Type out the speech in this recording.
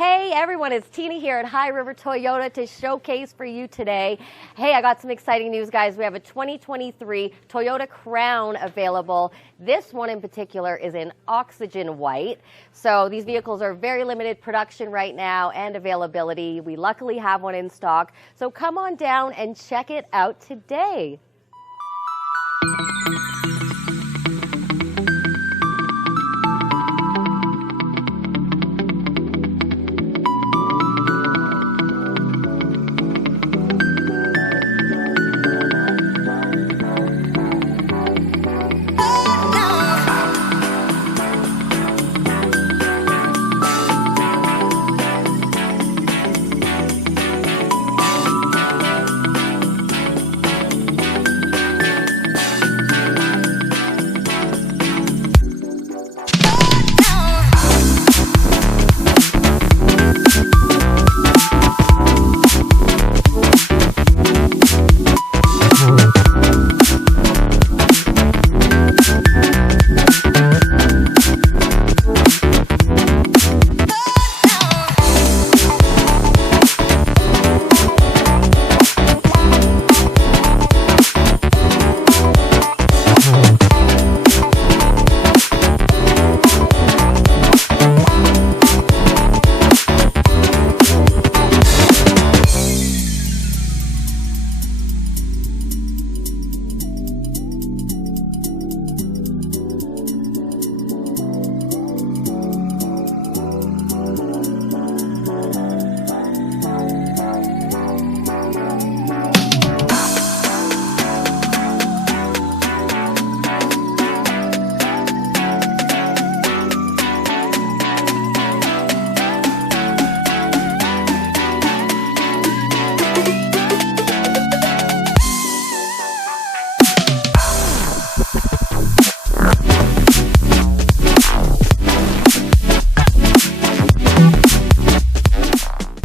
Hey everyone, it's Tina here at High River Toyota to showcase for you today. Hey, I got some exciting news, guys. We have a 2023 Toyota Crown available. This one in particular is in oxygen white. So these vehicles are very limited production right now and availability. We luckily have one in stock. So come on down and check it out today.